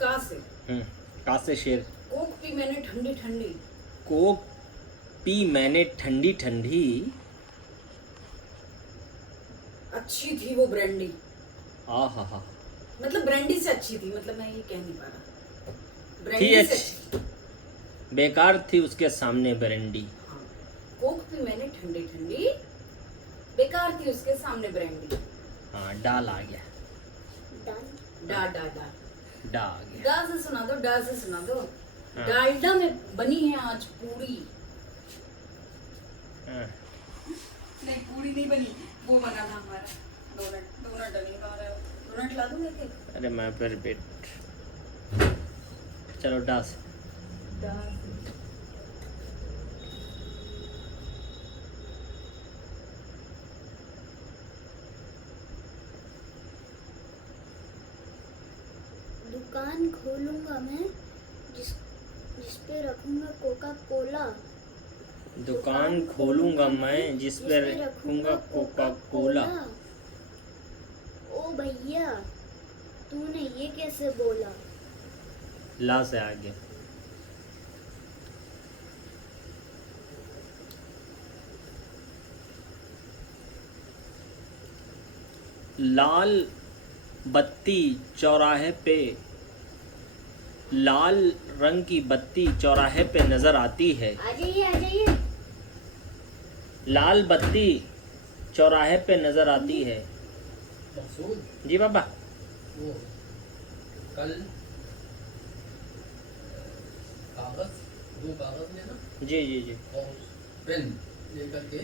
का से। का से शेर। कोक पी मैंने ठंडी ठंडी। कोक पी मैंने ठंडी ठंडी। अच्छी थी वो ब्रांडी। आ हा हा। मतलब ब्रांडी से अच्छी थी, मतलब मैं ये कह नहीं पा रहा। थी ब्रांडी से अच्छी, बेकार थी उसके सामने ब्रांडी। हाँ, कोक पी मैंने ठंडी ठंडी, बेकार थी उसके सामने ब्रांडी। हाँ, डाल आ गया। डा डा डा डा आ गया। डा से सुना दो, डा से सुना दो। हाँ। डालडा में बनी है आज पूरी। हाँ। नहीं, पूरी नहीं बनी, वो बना था हमारा डोनट। डोनट नहीं खा रहे हो? डोनट ला दूं लेके? अरे मैं फिर बेट, चलो डा से। डा से। दुकान खोलूंगा मैं जिस पे रखूंगा कोका कोला। दुकान खोलूंगा मैं जिस पे रखूंगा कोका कोला। ओ भैया, तूने ये कैसे बोला? ला से आ गया। लाल बत्ती चौराहे पे, लाल रंग की बत्ती चौराहे पे नजर आती है। आ जाइए, आ जाइए। लाल बत्ती चौराहे पे नजर आती है। मकसूद, जी बाबा। वो कल कागज, 2 कागज लेना जी जी जी। और पेन लेकर के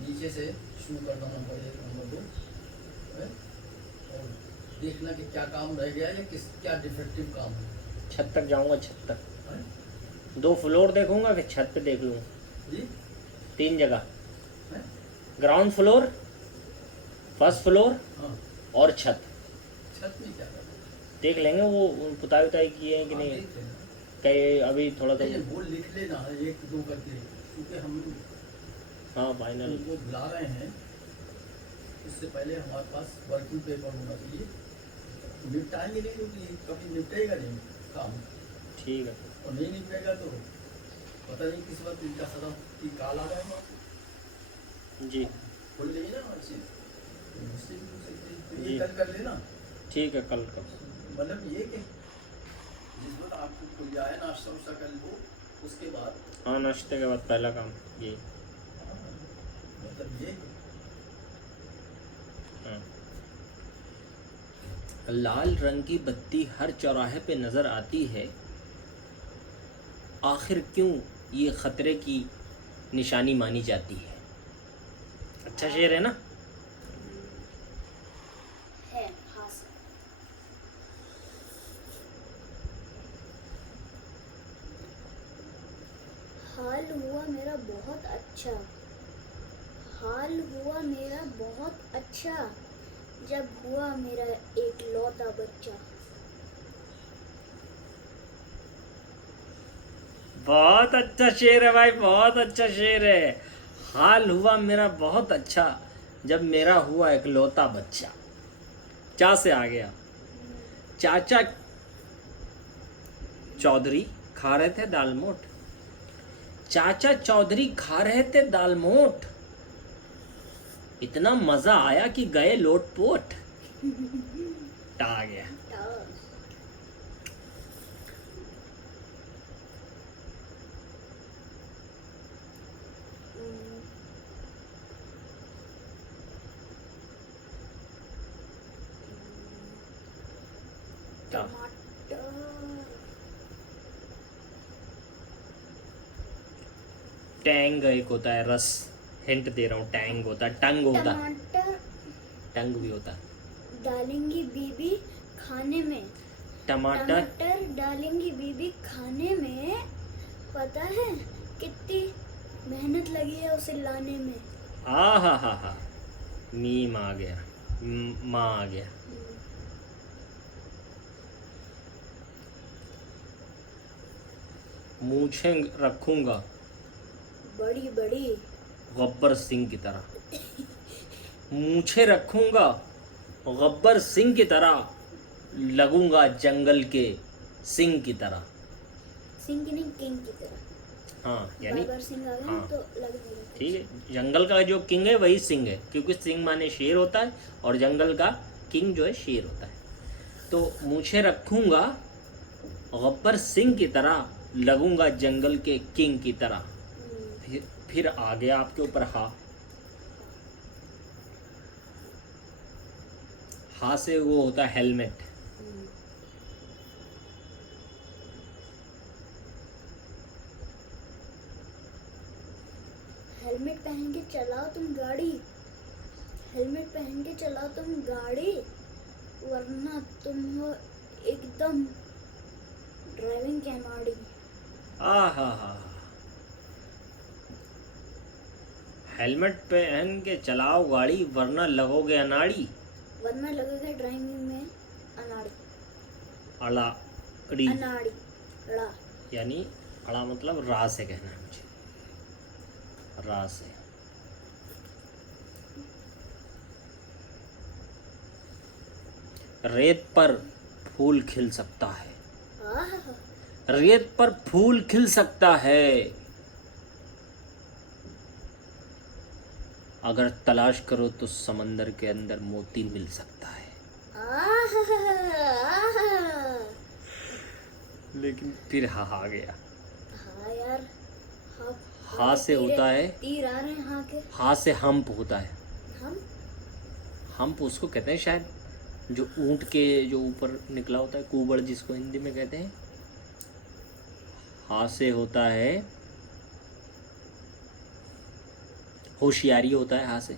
नीचे से शुरू करना, नंबर 1 नंबर 2 है? और देखना कि क्या काम रह गया है, क्या डिफेक्टिव काम है। छत तक जाऊंगा, छत तक हैं? 2 फ्लोर देखूंगा कि छत पे देख लूँ? जी 3 जगह, हैं? ग्राउंड फ्लोर, फर्स्ट फ्लोर हाँ, और छत छत में क्या करना देख लेंगे। वो पुताई उताई किए हैं कि नहीं, कहीं अभी थोड़ा तो। है? वो लिख लेना 1 2 करके, क्योंकि हम हाँ फाइनल। उनको बुला रहे हैं, उससे पहले हमारे पास वर्किंग पेपर होना चाहिए। निपटाएंगे नहीं, क्योंकि कभी निपटेगा नहीं काम, ठीक है। और नहीं निपटेगा तो पता नहीं किस वक्त इनका सदा की काल आ जाएगा। जी खोल लेंगे ना हर चीज, तो मुझसे भी पूछ सकते हैं। तो जी। ये कल कर लेना, ठीक है, कल का। मतलब ये कि जिस वक्त आपको खुल जाए नाश्ता वाश्ता कर लो, उसके बाद हाँ, नाश्ते के बाद पहला काम ये। मतलब ये कि हाँ। लाल रंग की बत्ती हर चौराहे पे नजर आती है, आखिर क्यों ये खतरे की निशानी मानी जाती है। अच्छा शेर है ना? है, हाँ सर। हाल हुआ मेरा बहुत अच्छा, हाल हुआ मेरा बहुत अच्छा, जब हुआ मेरा एक लौता बच्चा। बहुत अच्छा शेर है भाई, बहुत अच्छा शेर है। हाल हुआ मेरा बहुत अच्छा जब मेरा हुआ एक लौता बच्चा। चा से आ गया। चाचा चौधरी खा रहे थे दालमोट। चाचा चौधरी खा रहे थे दालमोट, इतना मजा आया कि गए लोटपोट। टा आ गया। टा। टैंग एक होता है रस, हिंट दे रहा हूँ। टैंग होता है, टंग होता है, टमाटर टंग भी होता है। डालेंगी बीबी खाने में, टमाटर टमाटर डालेंगी बीबी खाने में, पता है कितनी मेहनत लगी है उसे लाने में। आ हा, मीम आ गया, माँ आ गया। मूछें रखूंगा बड़ी बड़ी गब्बर सिंह की तरह। मूछें रखूंगा गब्बर सिंह की तरह, लगूंगा जंगल के सिंह की तरह। सिंह की नहीं, किंग की तरह। हाँ यानी बार सिंह आ गया हाँ। तो लग नहीं रहा। ठीक है, जंगल का जो किंग है वही सिंह है, क्योंकि सिंह माने शेर होता है और जंगल का किंग जो है शेर होता है। तो मूछें रखूंगा गब्बर सिंह की तरह, लगूंगा जंगल के किंग की तरह। फिर आ गया आपके ऊपर हा। हा से वो होता है हेलमेट। हेलमेट पहन के चलाओ तुम गाड़ी, हेलमेट पहन के चलाओ तुम गाड़ी, वरना तुम हो एकदम ड्राइविंग के अनाड़ी। हा। हेलमेट पहन के चलाओ गाड़ी वरना लगोगे अनाड़ी। वरना लगेगा ड्राइविंग में अनाड़ी। अड़ी अनाड़ी अड़ा। यानी अड़ा मतलब रा से कहना है मुझे, रा से। रेत पर फूल खिल सकता है, आहा। रेत पर फूल खिल सकता है, अगर तलाश करो तो समंदर के अंदर मोती मिल सकता है। आहा। लेकिन फिर हा आ गया। हाँ यार, हाँ। हा से होता है, तीर आ रहे हैं हाँ के। हा से हम्प होता है। हम हम्प उसको कहते हैं शायद, जो ऊंट के जो ऊपर निकला होता है, कुबड़ जिसको हिंदी में कहते हैं। हा से होता है होशियारी, होता है हा से।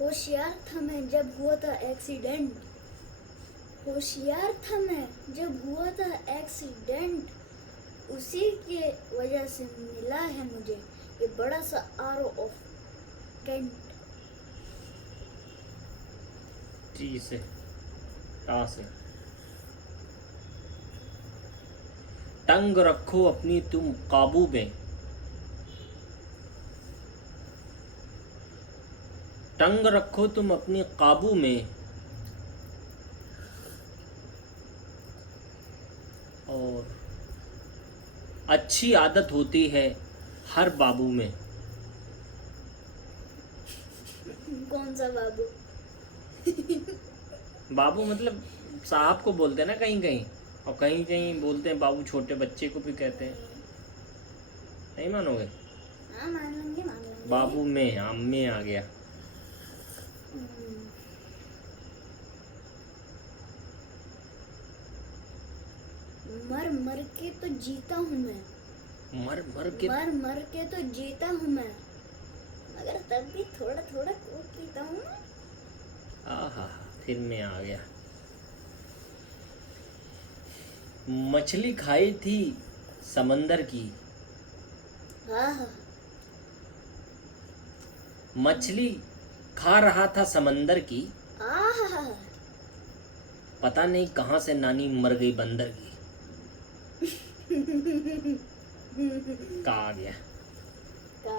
होशियार था मैं जब हुआ था एक्सीडेंट, होशियार था मैं जब हुआ था एक्सीडेंट, उसी के वजह से मिला है मुझे ये बड़ा सा आरओ ऑफ कैंट। टी से, टा से। टंग रखो अपनी तुम काबू में, टंग रखो तुम अपनी काबू में, और अच्छी आदत होती है हर बाबू में। कौन सा बाबू? बाबू मतलब साहब को बोलते हैं ना कहीं कहीं, और कहीं कहीं बोलते हैं बाबू, छोटे बच्चे को भी कहते हैं। नहीं मानोगे? हाँ मान लेंगे, मान लेंगे। बाबू में, आम में आ गया। मर मर के तो जीता हूँ मैं, मर मर के, मर मर के तो जीता हूँ मैं, मगर तब भी थोड़ा थोड़ा कोक पीता हूँ मैं। आहा, फिर मैं आ गया। मछली खाई थी समंदर की, आहा। मछली खा रहा था समंदर की, आहा। पता नहीं कहाँ से नानी मर गई बंदर की। का आ गया। का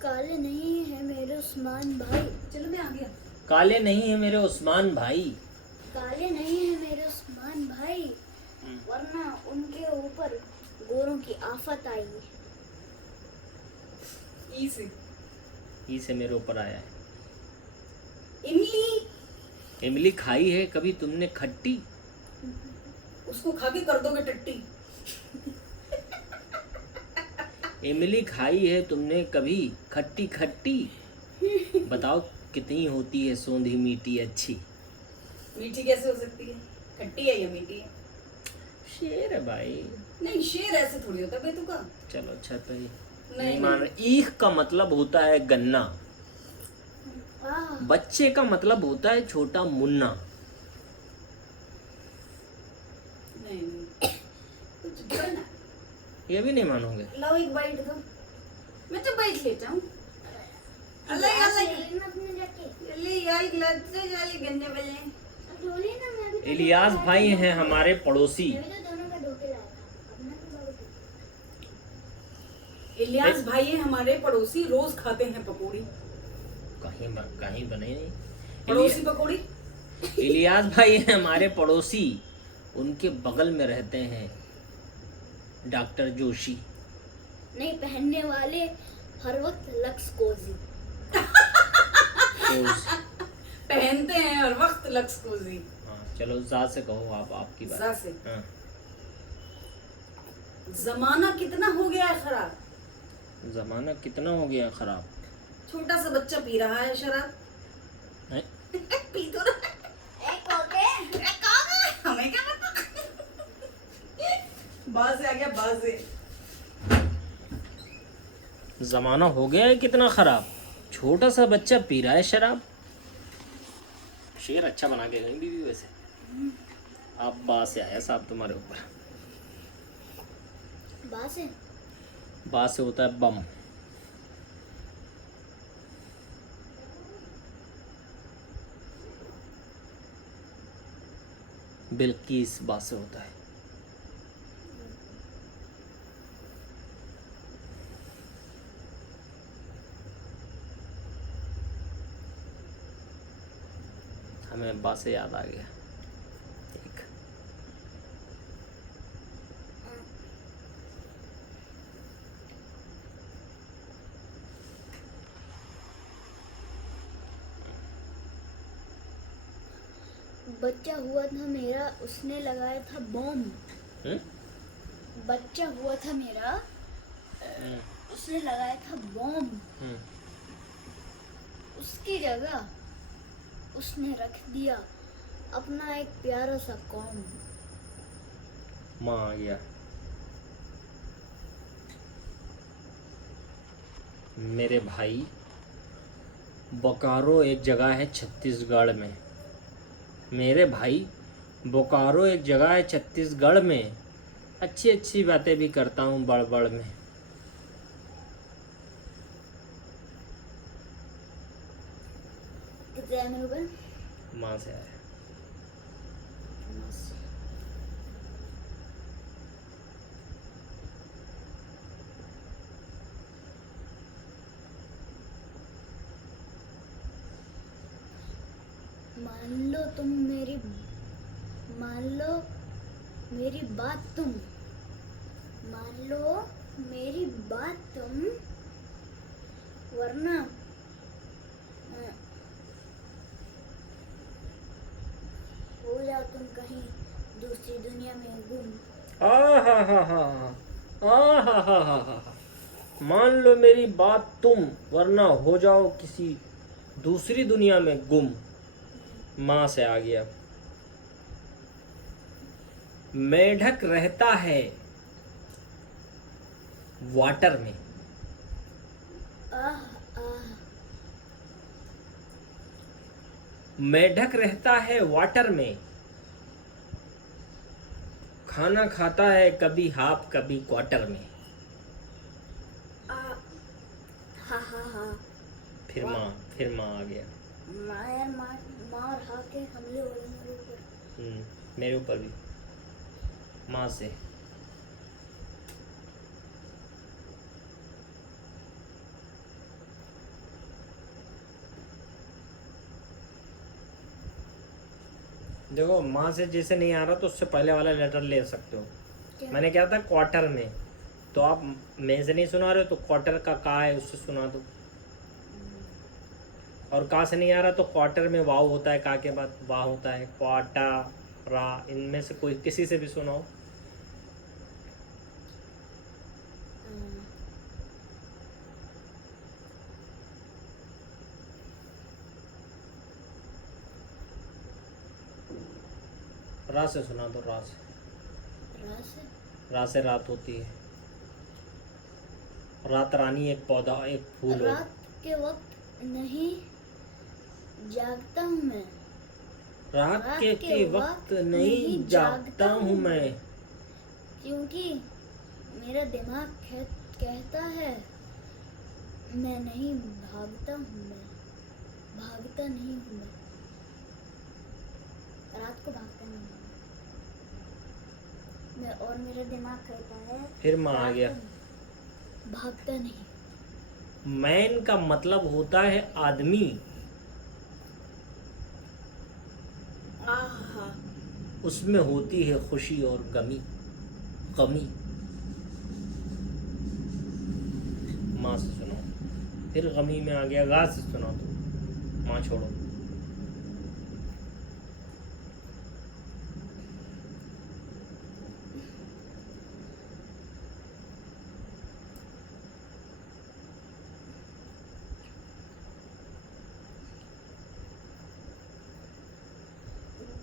काले नहीं है मेरे उस्मान भाई, चलो मैं आ गया। काले नहीं है मेरे उस्मान भाई, काले नहीं है मेरे उस्मान भाई, वरना उनके ऊपर गोरों की आफत आई। ई से ई से मेरे ऊपर आया है। इमली, इमली खाई है कभी तुमने खट्टी, उसको खा के कर दोगे टट्टी। इमली खाई है तुमने कभी खट्टी खट्टी, बताओ कितनी होती है सोंधी मीठी अच्छी। मीठी कैसे हो सकती है? खट्टी है या मीठी है? शेर है भाई। नहीं, शेर ऐसे थोड़ी होता बेतुका। चलो अच्छा तो ही नहीं, नहीं मान रहे। ईख का मतलब होता है गन्ना, आहा। बच्चे का मतलब होता है छोटा मुन्ना। नहीं नहीं, कुछ करना। ये भी नहीं मानोगे? लाओ एक बाइट दो। मैं तो बैठ लेता हूँ। अल्लाह गिलास अल्लाह ले लेना अपने जाके। जल्दी यार गिलास से गाली गन्ने वाले। अब धो लेना, मैं भी तो इलियास भाई हैं हमारे पड़ोसी। मैं भी तो दोनों का धो के लाया था। अपना तो लाओ तुम। इलियास भाई है हमारे पड़ोसी, रोज खाते हैं पकौड़ी। कहीं बने नहीं। पड़ोसी पकौड़ी। इलियास भाई हैं हमारे पड़ोसी, उनके बगल में रहते हैं डॉक्टर जोशी। नहीं, पहनने वाले हर वक्त लक्स कोजी। पहनते हैं हर वक्त लक्स कोजी। हाँ चलो जा से कहो आप, आपकी बात। जा से। हाँ। जमाना कितना हो गया है खराब। जमाना कितना हो गया खराब। छोटा सा बच्चा पी रहा है शराब। हैं? पी तो रहा है। हमें क्या पता। बाज से आ गया, बाज से। जमाना हो गया है कितना खराब, छोटा सा बच्चा पी रहा है शराब। शेर अच्छा बना के गई बीवी वैसे। आप बा से आया साहब तुम्हारे ऊपर। बासे बा से होता है बम। बिल्किस बा से होता है। हमें बा से याद आ गया एक। बच्चा हुआ था मेरा, उसने लगाया था बॉम्ब। हम्म? बच्चा हुआ था मेरा, उसने लगाया था बॉम्ब। हम्म। उसकी जगह उसने रख दिया अपना एक प्यारा सा कॉम। माँ आ गया। मेरे भाई, बोकारो एक जगह है छत्तीसगढ़ में। मेरे भाई, बोकारो एक जगह है छत्तीसगढ़ में। अच्छी अच्छी बातें भी करता हूँ बड़ में। कितने आए मेरे ऊपर? माँ से आया। मान लो मेरी बात तुम, मान लो मेरी बात तुम, वरना हो जाओ तुम कहीं दूसरी दुनिया में गुम। मान लो मेरी बात तुम, वरना हो जाओ किसी दूसरी दुनिया में गुम। माँ से आ गया। मेढक रहता है वाटर में। आह आह, मेढक रहता है वाटर में। खाना खाता है कभी हाफ कभी क्वार्टर में। हा हा हा। फिर माँ आ गया। मार हा के हमले हो रहे मेरे ऊपर। मेरे ऊपर भी माँ से। देखो माँ से जैसे नहीं आ रहा तो उससे पहले वाला लेटर ले सकते हो। क्या? मैंने क्या था क्वार्टर में, तो आप मैं से नहीं सुना रहे हो तो क्वार्टर का है उससे सुना दो। और का से नहीं आ रहा तो क्वार्टर में वाव होता है, का के बाद वाह होता है। क्वाटा रा, इनमें से कोई किसी से भी सुनाओ। रा से सुना दो। रा से रात होती है। रात रानी एक पौधा एक फूल हो। रात के वक्त नहीं जागता हूँ मैं। रात के वक्त नहीं जागता हूँ मैं। क्योंकि मेरा दिमाग कहता है मैं नहीं भागता हूँ, मैं भागता नहीं हूँ, मैं रात को भागता नहीं हूँ मैं, और मेरा दिमाग कहता है फिर मैं आ रात गया। को भागता नहीं। मैन का मतलब होता है आदमी। आहा, उसमें होती है खुशी और गमी। माँ से सुनो, फिर गमी में आ गया। गा से सुना तो माँ छोड़ो।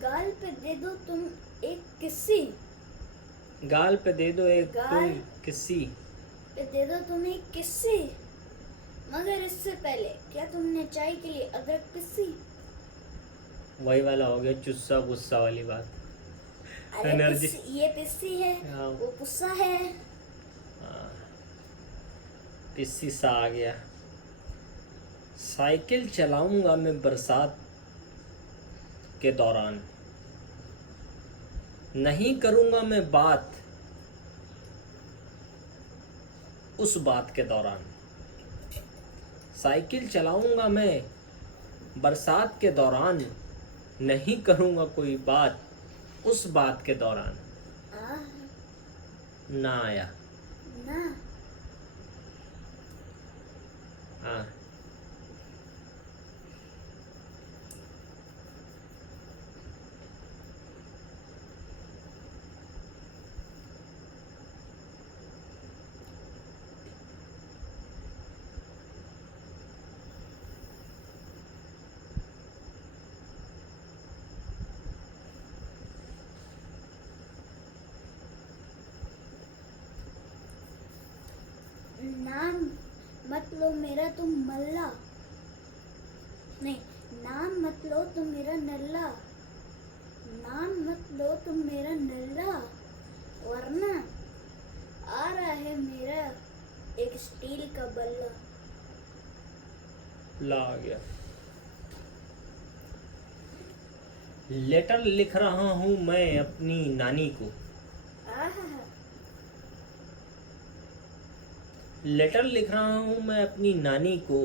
गाल पे दे दो तुम एक किस्सी, गाल पे दे दो एक गाल तुम किसी। पे दे दो तुम एक किस्सी, मगर इससे पहले क्या तुमने चाय के लिए अदरक पिसी? वही वाला हो गया, चुस्सा गुस्सा वाली बात। अरे एनर्जी। ये पिस्सी है, हाँ। वो गुस्सा है। हाँ, पिस्सी सा आ गया। साइकिल चलाऊंगा मैं बरसात के दौरान, नहीं करूंगा मैं बात उस बात के दौरान। साइकिल चलाऊंगा मैं बरसात के दौरान, नहीं करूंगा कोई बात उस बात के दौरान। आह, ना आया। ना हाँ, नाम मत लो मेरा तुम मल्ला, नहीं, नाम मत लो तुम मेरा नल्ला, नाम मत लो तुम मेरा नल्ला, वरना आ रहा है मेरा एक स्टील का बल्ला। ला आ गया। लेटर लिख रहा हूं मैं अपनी नानी को, आहा, लेटर लिख रहा हूं मैं अपनी नानी को,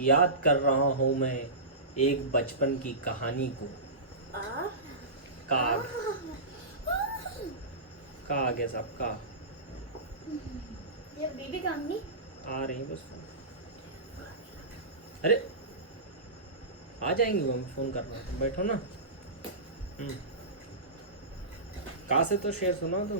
याद कर रहा हूं मैं एक बचपन की कहानी को। आहा, का का आ गया साहब का। ये बीबी कामनी आ रही है बस। अरे आ जाएंगी वो, मैं फोन कर रहा हूँ, बैठो ना। कहाँ से तो शेर सुना तुम।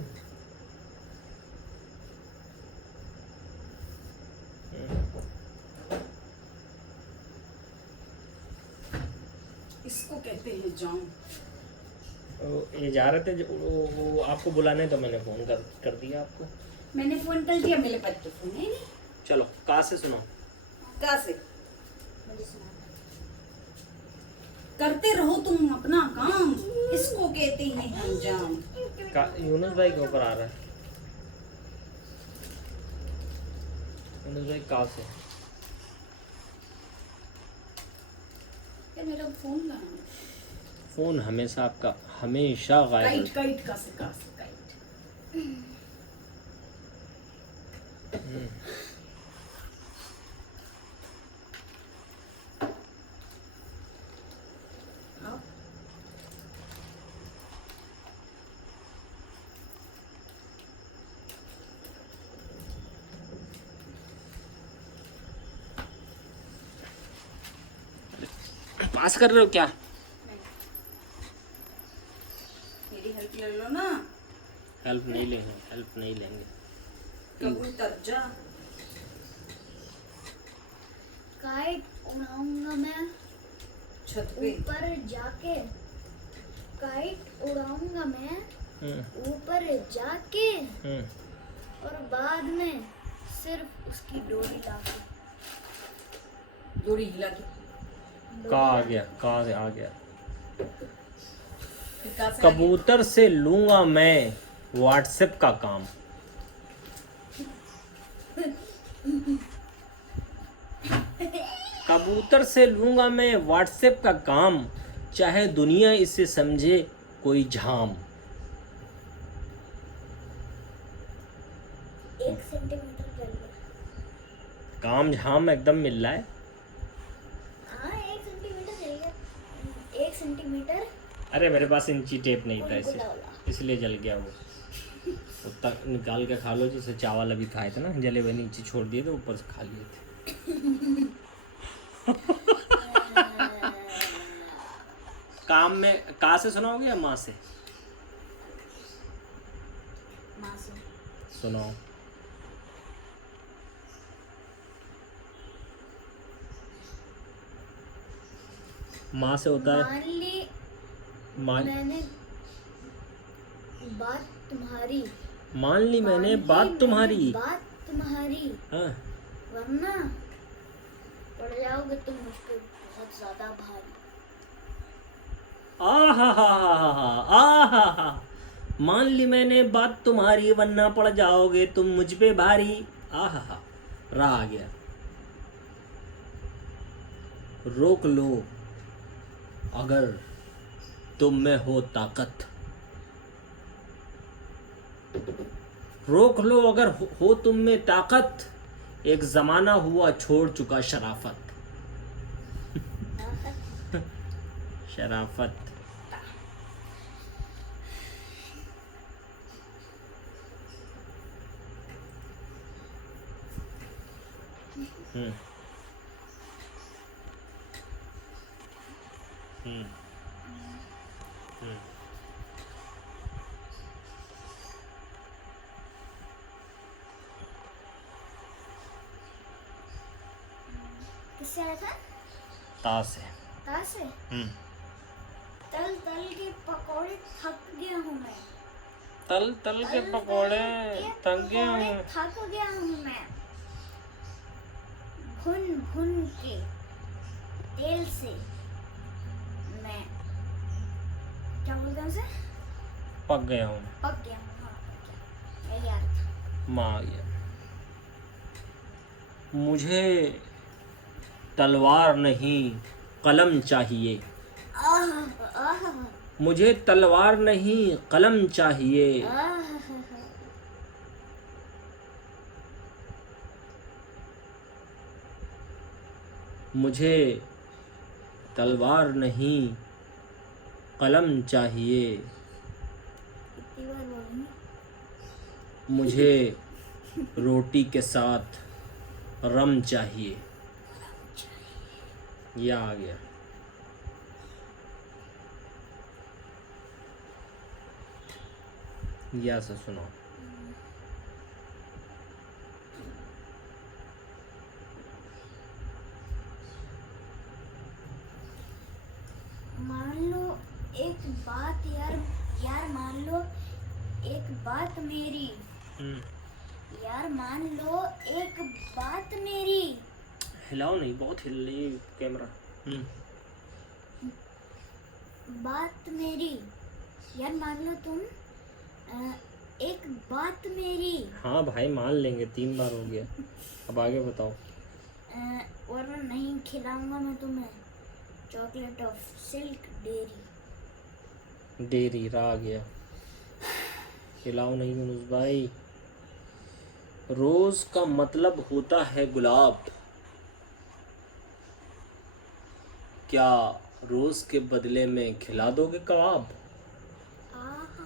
इसको कहते हैं जाम। ये जा रहे थे वो आपको बुलाने, तो मैंने फोन कर दिया आपको। मैंने फोन कर दिया, मेरे पास तो फोन है नहीं। चलो कहाँ से सुनो। कहाँ से? करते रहो तुम अपना काम, इसको कहते हैं अंजाम। यूनुस भाई के ऊपर आ रहा है। यूनुस भाई कहाँ से। ये मेरा फोन कहाँ है? फोन हमेशा आपका हमेशा गायब काइट काइट का से काइट। हाँ। पास कर रहे हो क्या। मेरी हेल्प ले लो ना। हेल्प नहीं लेंगे, हेल्प नहीं लेंगे। कबूतर जा। काइट उड़ाऊंगा मैं छत पे। ऊपर जाके, काइट उड़ाऊंगा मैं ऊपर जाके, और बाद में सिर्फ उसकी डोरी लाके। डोरी हिला के। कहाँ आ गया, कहाँ से आ गया। फिर कहाँ से आ गया? कबूतर से लूंगा मैं व्हाट्सएप का काम। कबूतर से लूंगा मैं व्हाट्सएप का काम, चाहे दुनिया इसे समझे कोई झाम। 1 सेंटीमीटर चल गया। काम झाम एकदम मिल रहा है। हाँ 1 सेंटीमीटर चल गया। 1 सेंटीमीटर अरे मेरे पास इंची टेप नहीं था बुलबुला। इसलिए जल गया वो। उतना निकाल के खा लो, जैसे चावल अभी खाए थे ना, जले हुए नीचे छोड़ दिए थे, ऊपर से खा लिए थे। काम में का से सुनाओगे या माँ से? माँ से। सुनाओ। माँ से होता है मान ली मान मैंने बात तुम्हारी। मान ली मैंने मान ली बात तुम्हारी। मैंने बात तुम्हारी, हाँ, वरना पड़ जाओगे तुम मुझ पे बहुत ज्यादा भारी। आहा, मान ली मैंने बात तुम्हारी, वरना पड़ जाओगे तुम मुझ पे भारी। आहा, रहा आ गया। रोक लो अगर तुम में हो ताकत, रोक लो अगर हो तुम में ताकत, एक जमाना हुआ छोड़ चुका शराफत। शराफत। हम्म हम्म हम्म। किससे आया था? ताश है। कहाँ से? तल तल के पकौड़े थक गया हूँ मैं। तल तल के पकोड़े थक गए पकौड़े हूँ। थक गया हूँ मैं। भुन भुन के तेल से मैं क्या बोलते हैं उसे? पक गया हूँ। पक गया हूँ। हाँ पक गया, यही याद था। माँ आ गया। मुझे तलवार नहीं कलम चाहिए। आह आह मुझे तलवार नहीं कलम चाहिए। आह। मुझे तलवार नहीं कलम चाहिए। कितनी बार बोलूंगी? मुझे रोटी के साथ रम चाहिए। ये आ गया। या से सुनो। मान लो एक बात यार, यार मान लो एक बात मेरी, यार मान लो एक बात मेरी। हिलाओ नहीं, बहुत हिल रही है कैमरा। बात मेरी, यार मान लो तुम एक बात मेरी, हाँ भाई मान लेंगे, 3 बार हो गया। अब आगे बताओ। वरना नहीं खिलाऊंगा मैं तुम्हें chocolate of silk dairy. Dairy रहा गया। हिलाओ नहीं यूनुस भाई। रोज का मतलब होता है गुलाब, क्या रोज के बदले में खिला दोगे कबाब? आह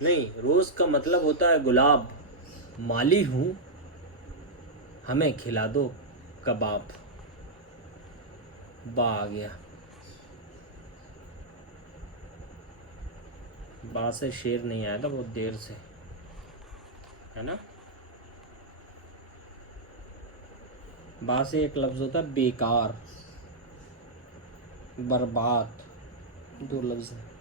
नहीं, रोज का मतलब होता है गुलाब, माली हूँ हमें खिला दो कबाब। बा आ गया। बा से शेर नहीं आया था बहुत देर से, है ना। बा से एक लफ्ज होता है बेकार, बर्बाद, 2 लफ्ज हैं।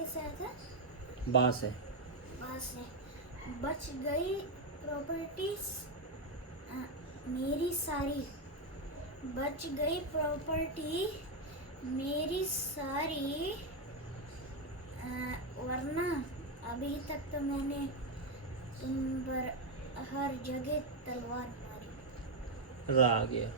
किससे आया था? बा से। वहाँ से बच गई प्रॉपर्टीज मेरी सारी, बच गई प्रॉपर्टी मेरी सारी, वरना अभी तक तो मैंने तुम पर हर जगह तलवार मारी। रा आ गया।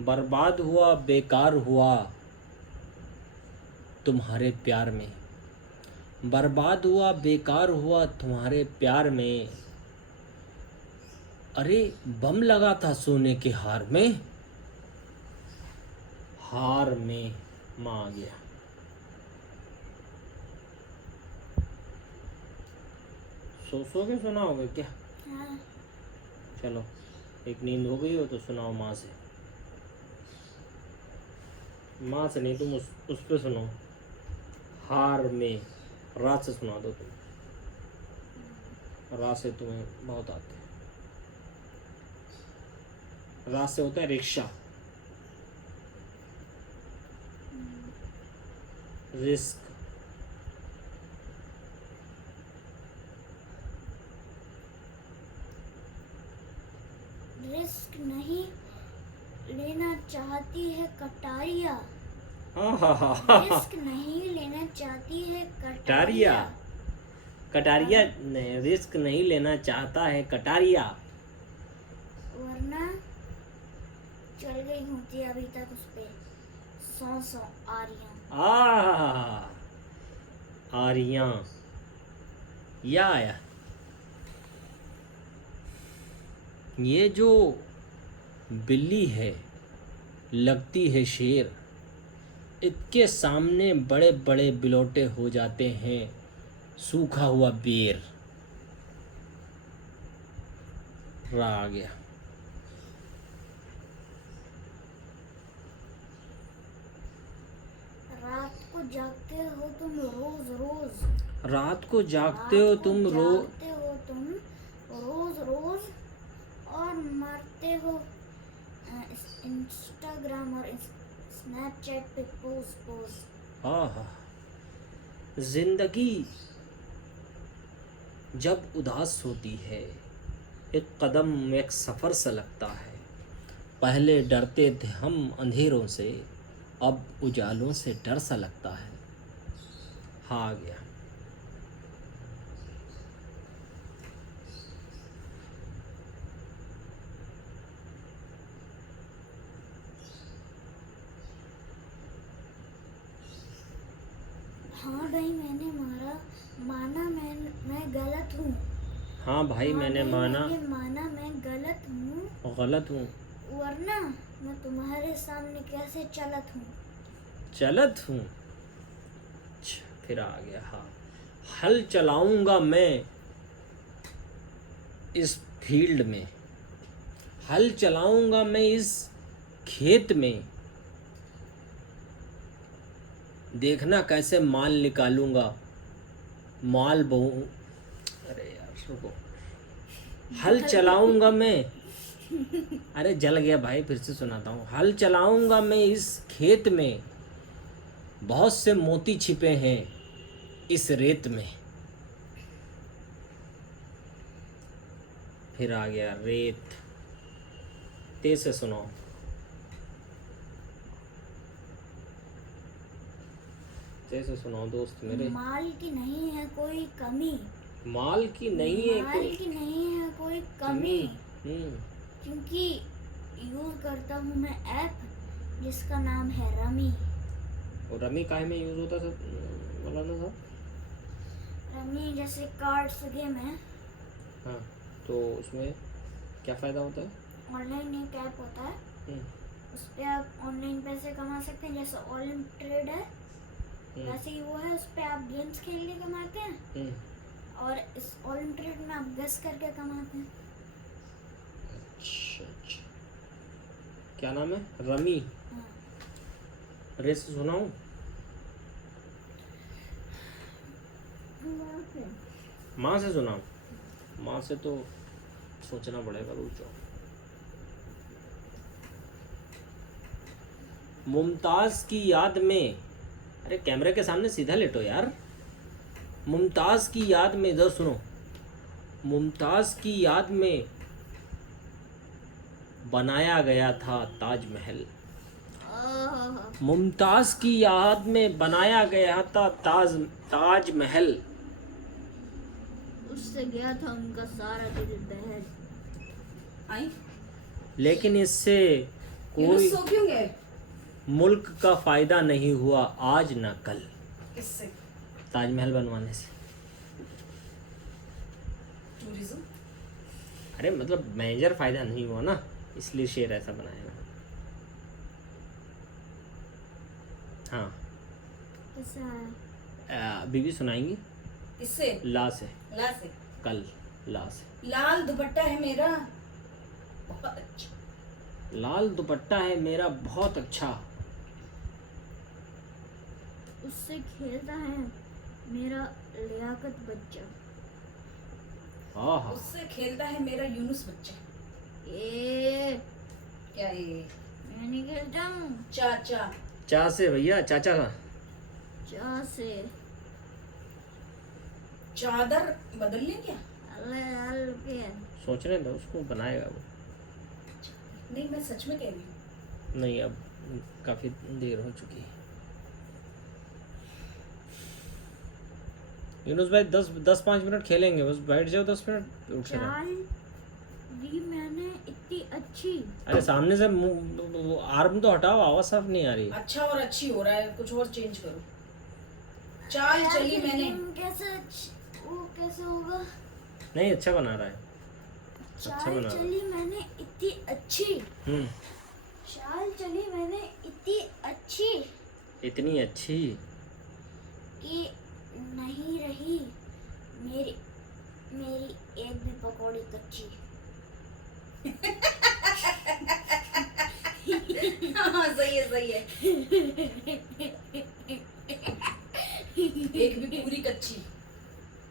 बर्बाद हुआ, बेकार हुआ तुम्हारे प्यार में, बर्बाद हुआ, बेकार हुआ तुम्हारे प्यार में। अरे बम लगा था सोने के हार में, हार में। माँ आ गया। सो के सुनाओगे क्या? हाँ, चलो, एक नींद हो गई हो तो सुनाओ माँ से। माँ से नहीं, तुम उस पे सुनो। हार में रा से सुना दो तुम, रा से तुम्हें बहुत आते हैं। रा से होता है रिक्शा, रिस्क, रिस्क नहीं लेना चाहती है कटारिया, रिस्क नहीं लेना चाहती है कटारिया, कटारिया नहीं, रिस्क नहीं लेना चाहता है कटारिया, वरना चल गई होती अभी तक उस पे 100 आरियां। आरियां, या आया। ये जो बिल्ली है लगती है शेर, इसके सामने बड़े बड़े बिलोटे हो जाते हैं सूखा हुआ बेर। रा आ गया। रात को जागते हो तुम रोज रोज, रात को जागते हो तुम जागते हो तुम रोज रोज, और मरते हो इंस्टाग्राम और स्नैपचैट पे पोस्ट। आहा, जिंदगी जब उदास होती है एक कदम एक सफ़र सा लगता है। पहले डरते थे हम अंधेरों से, अब उजालों से डर सा लगता है। हाँ आ गया। हाँ भाई मैंने माना मैं गलत हूँ। हाँ भाई मैंने माना मैं गलत हूँ, गलत हूँ, वरना मैं तुम्हारे सामने कैसे चलत हूँ। चलत हूँ। फिर आ गया। हाँ, हल चलाऊंगा मैं इस फील्ड में, हल चलाऊंगा मैं इस खेत में, देखना कैसे माल निकालूंगा, माल बहु। अरे यार रुको, हल चलाऊंगा मैं, अरे जल गया भाई, फिर से सुनाता हूँ। हल चलाऊंगा मैं इस खेत में, बहुत से मोती छिपे हैं इस रेत में। फिर आ गया रेत। तेज से सुनाओ। तेज से सुनाओ दोस्त मेरे। माल की नहीं है कोई कमी, माल की नहीं है माल कोई की नहीं है कोई कमी, हम्म, क्योंकि यूज करता हूँ मैं ऐप जिसका नाम है रमी। और रमी काहे में यूज होता सब मौलाना साहब? रमी जैसे कार्ड्स गेम है, हाँ, तो उसमें क्या फ़ायदा होता है? ऑनलाइन एक ऐप होता है, हम्म, उस पर आप ऑनलाइन पैसे कमा सकते हैं। जैसे ऑनलाइन ट्रेड है वैसे ही वो है, उस पर आप गेम्स खेल के कमाते हैं, हम्म, और इस ऑनलाइन ट्रेड में आप गेस करके कमाते हैं। अच्छा अच्छा, क्या नाम है? रमी। हाँ। रेस सुनाऊं? माँ से सुनाऊं? माँ से तो सोचना पड़ेगा, रुक जाओ। मुमताज की याद में, अरे कैमरे के सामने सीधा लेटो यार। मुमताज की याद में, इधर सुनो, मुमताज की याद में बनाया गया था ताजमहल। मुमताज की याद में बनाया गया था ताजमहल। उससे गया था उनका सारा दिल दहल। आई लेकिन इससे यूनुस कोई सो क्यों गए? मुल्क का फायदा नहीं हुआ आज न कल, किससे? ताजमहल बनवाने से। टूरिज्म। अरे मतलब मेजर फायदा नहीं हुआ ना, इसलिए शेर ऐसा बनाया ना। हाँ कैसा है? अभी भी सुनाएंगी। इससे ला से, ला से। कल, ला से। लाल दुपट्टा है मेरा बहुत अच्छा। लाल दुपट्टा है मेरा बहुत अच्छा। उससे खेलता है मेरा लियाकत बच्चा। आहा, उससे खेलता है मेरा यूनुस बच्चा। ए क्या ये? मैं नहीं खेलता हूँ। चाचा। चा से भैया, चाचा का। चा से चादर बदल ले क्या? अल के सोच रहे थे उसको बनाएगा वो। नहीं, मैं सच में कह रही हूँ। नहीं, अब काफी देर हो चुकी है। यूनुस भाई 10-5 मिनट खेलेंगे, बस बैठ जाओ 10 मिनट, उठ जाना। चाल दी मैंने इतनी अच्छी। अरे सामने से आर्म तो हटाओ, आवाज साफ नहीं आ रही। अच्छा और अच्छी हो रहा है, कुछ और चेंज करो। चाल चली मैंने। कैसे वो कैसे होगा? नहीं, अच्छा बना रहा है, अच्छा चाल बना रहा है। चली मैंने इतनी अच्छी। हम्म, चाल चली मैंने इतनी अच्छी इतनी अच्छी कि नहीं रही मेरी मेरी एक भी पकौड़ी कच्ची। हाँ सही है, सही है। एक भी पूरी कच्ची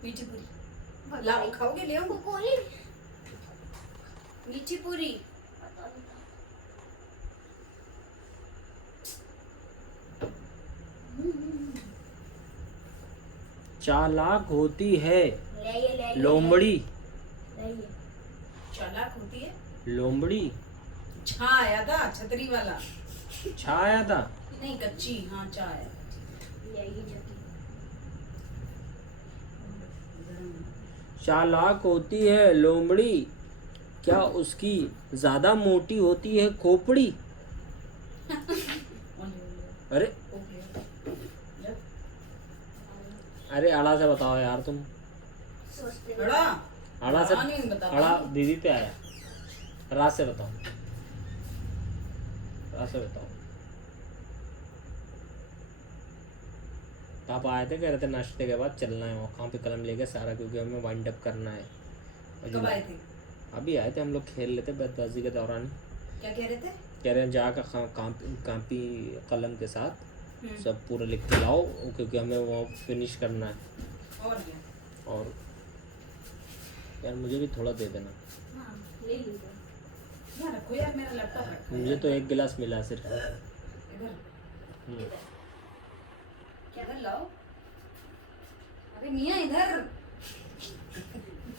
मीठी पूरी लाओ, खाओगे? ले आओ पकौड़ी मीठी पूरी। चालाक होती है ले लोमड़ी। चालाक होती है। लोमड़ी छा आया था, छतरी वाला। छा आया था। नहीं कच्ची, हाँ चा आया। चालाक होती है लोमड़ी, क्या उसकी ज्यादा मोटी होती है खोपड़ी? अरे अरे अड़ा से बताओ यार तुम। बड़ा अड़ा से, नहीं बता अड़ा दीदी पे आया। रा से बताओ, रा से बताओ। तो आप आए थे, कह रहे थे नाश्ते के बाद चलना है वहाँ पे, कलम लेके सारा, क्योंकि हमें वाइंड अप करना है। कब आए थे? अभी आए थे हम लोग, खेल लेते बैतबाजी के दौरान। क्या कह रहे थे? कह रहे हैं जाकर कापी कलम के साथ सब पूरा लिख के लाओ, क्योंकि हमें वो फिनिश करना है। और क्या? और यार मुझे भी थोड़ा दे देना। हाँ, ले लीजिए। यहाँ रखो यार, मेरा लैपटॉप रखो। मुझे तो एक गिलास मिला सिर्फ। इधर हम्म। क्या इधर लाओ? अरे मियाँ इधर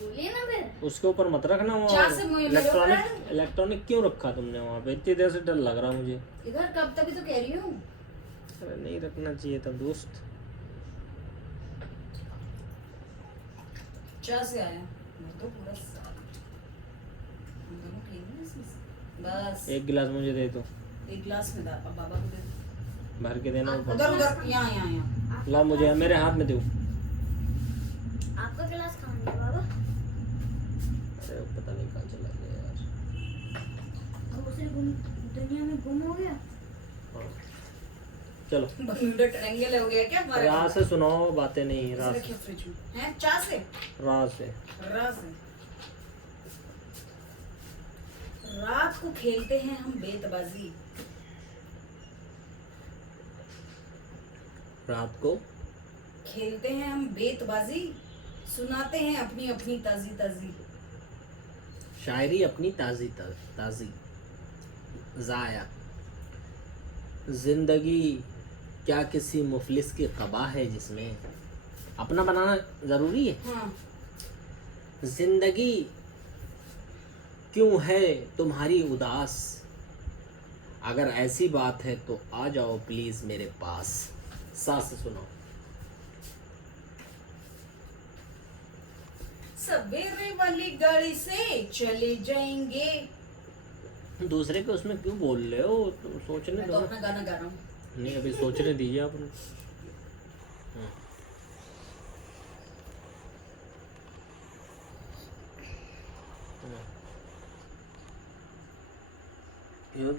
बोलिए ना फिर। उसके ऊपर मत रखना चार से वहाँ। मेरे ऊपर इलेक्ट्रॉनिक क्यों रखा तुमने वहाँ पे? इतनी देर से डर लग रहा मुझे। इधर कब, तभी तो कह रही हूँ। अरे नहीं रखना चाहिए था दोस्त। चा से आया मैं तो पूरा हम दोनों पिएंगे इसमें से। बस एक गिलास मुझे दे दो, एक गिलास में अब बाबा को दे दो। भर के देना ऊपर। उधर उधर, यहाँ यहाँ यहाँ। ला मुझे, मेरे हाथ में दो। आपका गिलास खाएंगे बाबा? अरे पता नहीं कहाँ चला गया यार। दूसरी दुनिया में गुम हो गया। हाँ। चलो बर्मुडा ट्रायंगल हो गया क्या हमारे? रात से सुनाओ बातें, नहीं इसे रात रखिए फ्रिज में। हैं चा से? रात से। रात से। रात को खेलते हैं हम बेतबाजी। रात को खेलते हैं हम बेतबाजी, सुनाते हैं अपनी अपनी ताजी ताजी। शायरी अपनी ताजी ताजी। जाया जिंदगी क्या किसी मुफलिस की क़बा है जिसमें अपना बनाना ज़रूरी है। हाँ जिंदगी क्यों है तुम्हारी उदास, अगर ऐसी बात है तो आ जाओ प्लीज मेरे पास। सास सुनो। सवेरे वाली गाड़ी से चले जाएंगे। दूसरे के उसमें क्यों बोल रहे हो, तुम सोचने मैं तो दो ना। अपना गाना गा रहा हूँ। नहीं अभी सोचने दीजिए आप।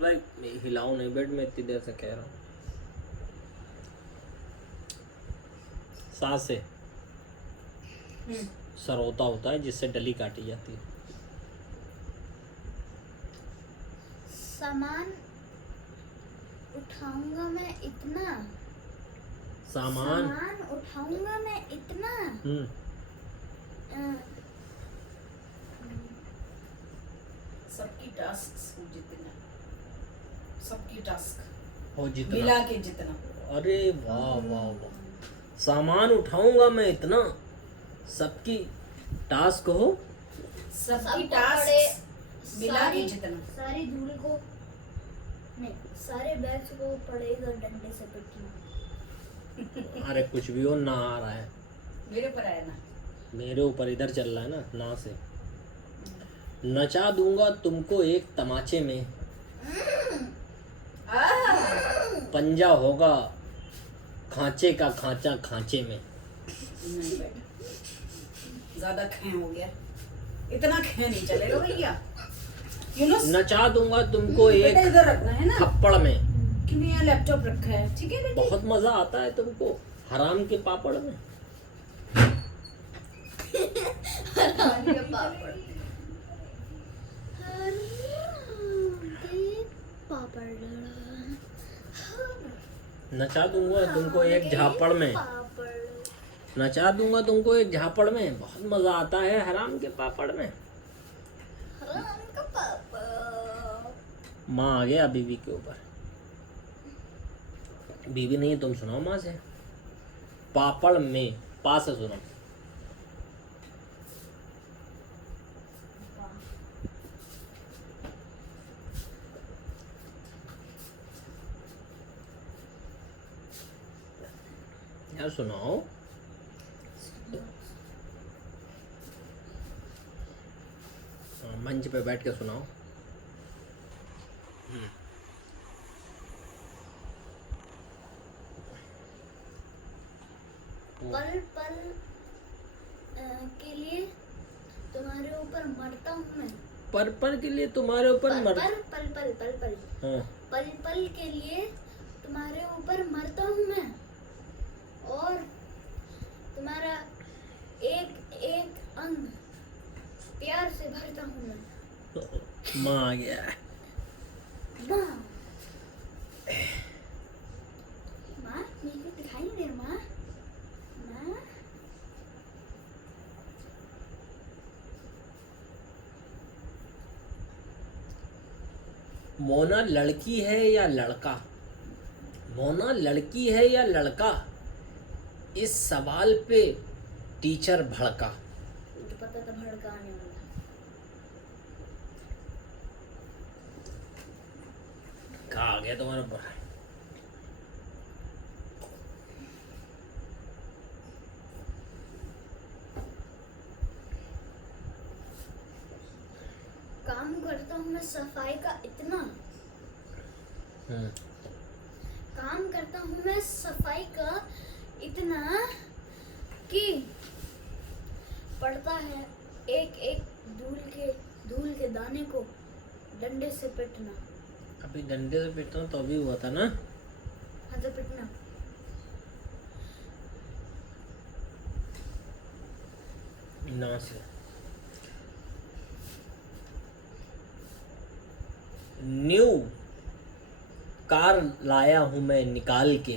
भाई हिलाओ नहीं, बेड में इतनी देर से कह रहा हूँ। सांस से सरोता होता है जिससे डली काटी जाती है। सामान उठाऊंगा मैं इतना, सामान उठाऊंगा मैं इतना, सबकी टास्क जितना, सबकी टास्क हो जितना मिला के जितना। अरे वाह वाह वाह। सामान उठाऊंगा मैं इतना, सबकी टास्क हो, सबकी सबको टास्क मिला के सारी- जितना। सारी धूल को नहीं, सारे बैग्स को पड़ेगा डंडे से पिटना। अरे कुछ भी हो, ना आ रहा है मेरे पर आया ना। मेरे ऊपर, इधर चल रहा है ना से। नचा दूंगा तुमको एक तमाचे में, पंजा होगा खांचे का खांचा खांचे में। नहीं बेटा, ज्यादा खे हो गया, इतना खे नहीं चलेगा भैया। यूनुस, नचा दूंगा तुमको बेटा एक इधर रखना है ना, थप्पड़ में, क्योंकि यहाँ लैपटॉप रखा है। ठीक है बेटा। बहुत मजा आता है तुमको हराम के पापड़ में। हराम के पापड़, हराम के पापड़। नचा दूंगा तुमको एक झापड़ में, पापड़। नचा दूंगा तुमको एक झापड़ में, बहुत मजा आता है हराम के पापड़ में। हराम का पापड़। माँ आ गया बीवी के ऊपर। बीवी नहीं, तुम सुनाओ माँ से। पापड़ में पा से सुनो। यार सुनाओ। मंच पे बैठ के सुनाओ। पल पल के लिए तुम्हारे ऊपर मरता हूँ मैं। पर के लिए तुम्हारे ऊपर मर। पल पल पल पल पल हाँ। पल पल के लिए तुम्हारे ऊपर मरता हूँ मैं, और तुम्हारा एक एक अंग प्यार से भरता हूँ मैं। माँ आ गया। माँ, माँ मेरे को दिखाई नहीं दे रहा। माँ, माँ, मोना लड़की है या लड़का, मोना लड़की है या लड़का, इस सवाल पे टीचर भड़का। मुझे पता था भड़काने वाला। कहा आ गया तुम्हारे ऊपर। काम करता हूँ मैं सफाई का इतना, काम करता हूँ मैं सफाई का इतना कि पड़ता है एक एक धूल के दाने को डंडे से पिटना। अभी डंडे से पिटना तो अभी हुआ था ना। हाँ तो पिटना। ना से न्यू कार लाया हूं मैं निकाल के,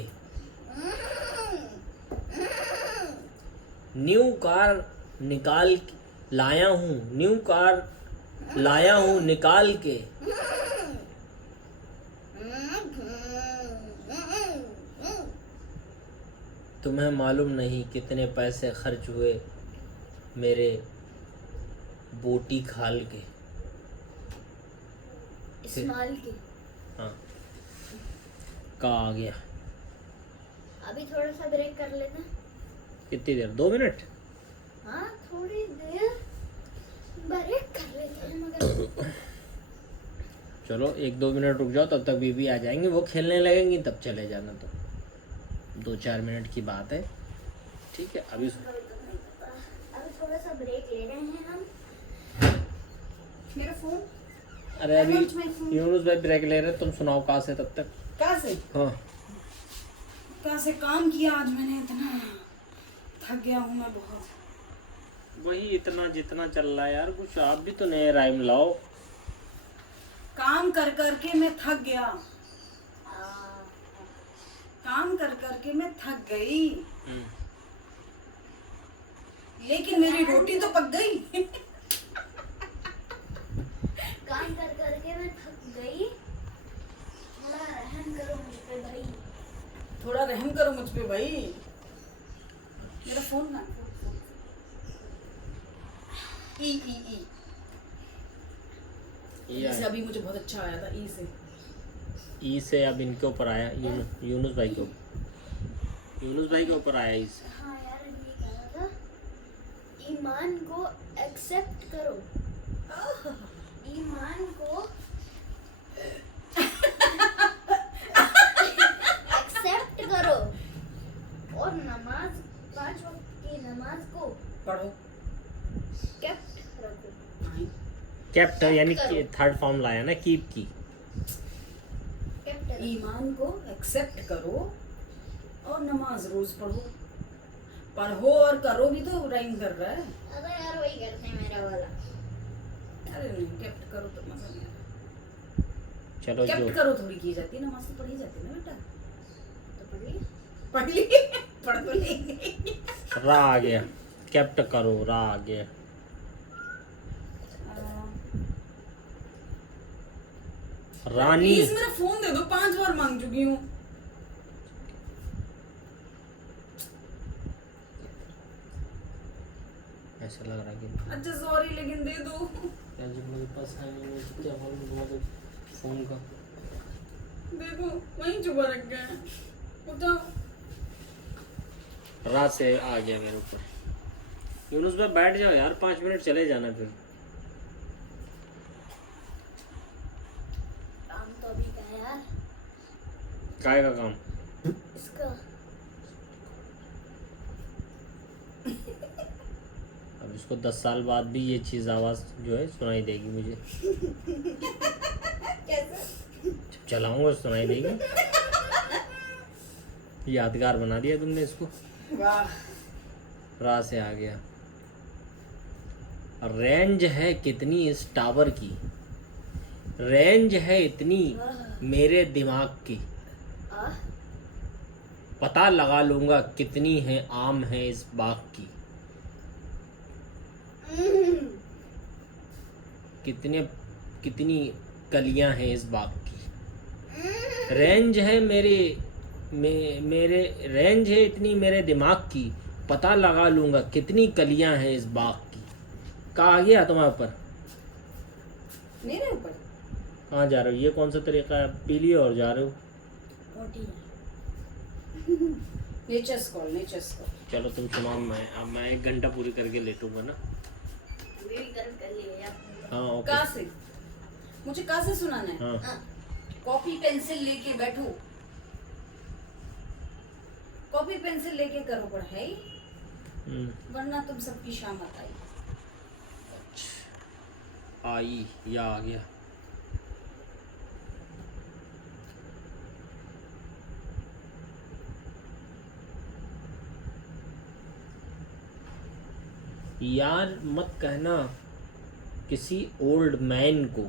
न्यू कार निकाल लाया हूं, न्यू कार लाया हूं निकाल के, तुम्हें मालूम नहीं कितने पैसे खर्च हुए मेरे बोटी खाल के। इस्माइल की। हाँ का आ गया। अभी थोड़ा सा ब्रेक कर लेते हैं। कितनी देर? 2 मिनट। हाँ थोड़ी देर ब्रेक कर लेते हैं मगर। चलो 1-2 मिनट रुक जाओ, तब तक बीबी आ जाएंगे, वो खेलने लगेंगी, तब चले जाना। तो 2-4 मिनट की बात है, ठीक है। अभी अभी थोड़ा सा ब्रेक ले रहे हैं हम। मेरा फोन अरे अभी यूनुस भाई ब्रेक ले रहे, तुम सुनाओ कहाँ से तब तक। कहाँ से हाँ कहाँ से काम किया आज मैंने, इतना थक गया हूँ मैं बहुत। वही इतना जितना चल रहा है यार, कुछ आप भी तो नए राइम लाओ। काम कर कर के मैं थक गया, काम कर कर के मैं थक गई, लेकिन मेरी रोटी तो पक गई। काम कर करके मैं थक गई। थोड़ा रहम करो मुझ पे भाई। थोड़ा रहम करो मुझ पे भाई। मेरा फोन ना ई ई ई ये से अभी मुझे बहुत अच्छा आया था। ई से अब इनके ऊपर आया, यूनुस भाई के ऊपर आया ई से। हाँ यार ये कह रहा था, ईमान को एक्सेप्ट करो। ईमान को एक्सेप्ट करो और नमाज 5 वक्त की नमाज को पढ़ो। केप्ट रखो। केप्ट यानी कि थर्ड फॉर्म लाया ना, कीप की। केप्ट रखो। ईमान को एक्सेप्ट करो और नमाज रोज पढ़ो। पढ़ो और करो भी तो राइम कर रहा है। अरे यार वही करते हैं मेरा वाला। अरे नहीं, केप्ट करो तो मजा नहीं आता। चलो जो केप्ट करो थोड़ी की जाती है, नमाज तो पढ़ी जाती है ना बेटा। तो पढ़िए। पढ़ ली, पढ़ तो लेंगे। रा आ गया, केप्ट करो, रा आ गया। रानी प्लीज मेरा फोन दे दो, 5 बार मांग चुकी हूँ। ऐसा लग रहा है कि अच्छा सॉरी, लेकिन दे दो। यार जब मेरे पास है नहीं, तो क्या मालूम तुम्हारे फोन का। देखो वहीं छुपा रख गया है, उठाओ। रात से आ गया मेरे ऊपर। यूनुस भाई बैठ जाओ यार, 5 मिनट चले जाना फिर। काम तो अभी का है यार काय का काम? इसका। अब इसको 10 साल बाद भी ये चीज़ आवाज़ जो है सुनाई देगी मुझे। कैसे? जब चलाऊंगा सुनाई देगी। यादगार बना दिया तुमने इसको। वाह, रा से आ गया। रेंज है कितनी इस टावर की, रेंज है इतनी मेरे दिमाग की, पता लगा लूंगा कितनी है आम है इस बाग की, कितनी कलियां हैं इस बाग की। रेंज है मेरे रेंज है इतनी मेरे दिमाग की, पता लगा लूंगा कितनी कलियां हैं इस बाग की। कहाँ आ गया तुम्हारे ऊपर? मेरे ऊपर कहाँ जा रहे हो? ये कौन सा तरीका है? पी लिए और जा रहे हो? Nature's call, nature's call. चलो तुम सुनाओ, मैं 1 घंटा पूरी करके लेटूंगा ना। मेरी गर्म कर लिया यार। हाँ ओके। कहाँ से? मुझे कहाँ से सुनाना है? हाँ कॉपी पेंसिल लेके बैठो, कॉपी पेंसिल लेके करो पढ़ाई, वरना तुम सबकी शामत आई। आई या आ गया। यार मत कहना किसी ओल्ड मैन को,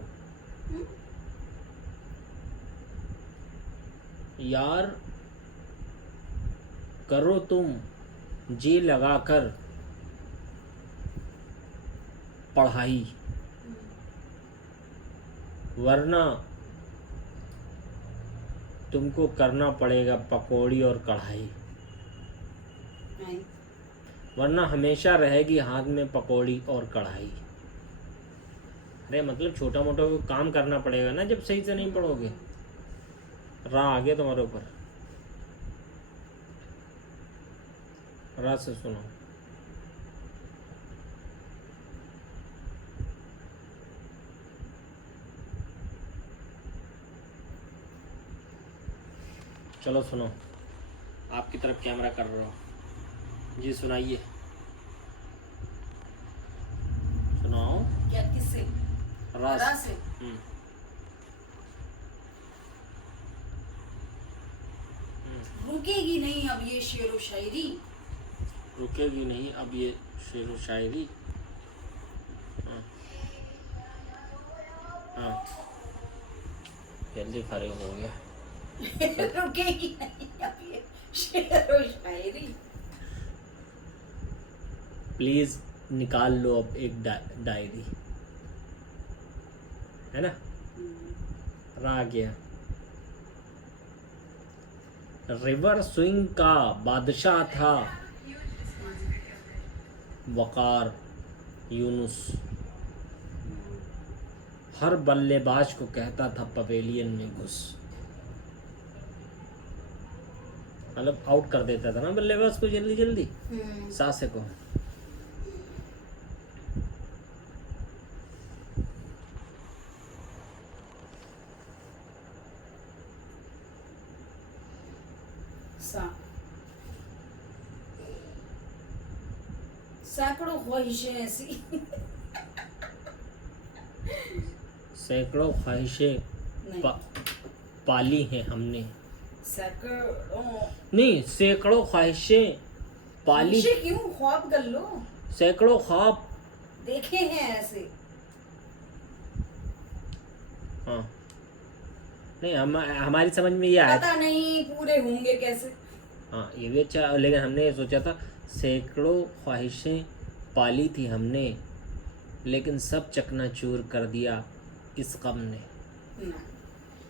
यार करो तुम जी लगाकर पढ़ाई, वरना तुमको करना पड़ेगा पकौड़ी और कढ़ाई। नहीं, वरना हमेशा रहेगी हाथ में पकौड़ी और कढ़ाई। अरे मतलब छोटा मोटा काम करना पड़ेगा ना जब सही से नहीं पढ़ोगे। रा आ गया तुम्हारे ऊपर, रा से सुनो। चलो सुनो, आपकी तरफ कैमरा कर रहा हूँ जी, सुनाइए, सुनाओ। क्या किससे? रा रा से। हम्म, रुकेगी नहीं अब ये शेरो शायरी। रुकेगी नहीं अब ये शेर व शायरी। हाँ हाँ, जल्दी खड़े हो गया। रुकेगी नहीं अब ये शेरो शायरी। प्लीज निकाल लो अब एक डायरी, है ना। रा गया। रिवर स्विंग का बादशाह था वकार यूनुस, हर बल्लेबाज को कहता था पवेलियन में घुस। मतलब आउट कर देता था ना बल्लेबाज को जल्दी जल्दी, सासे को। सैकड़ों ख्वाहिशें ऐसी। सैकड़ों ख्वाहिशें नहीं, पाली हैं हमने। सैकड़ों नहीं, सैकड़ों ख्वाहिशें पाली। ख्वाहिशें क्यों, ख्वाब कर लो। सैकड़ों ख्वाब देखे हैं ऐसे। हाँ, नहीं हमारी समझ में ये आया था। पता नहीं पूरे होंगे कैसे। हाँ ये भी अच्छा, लेकिन हमने ये सोचा था सैकड़ों ख्वाहिशें पाली थी हमने, लेकिन सब चकनाचूर कर दिया इस गम ने। ना,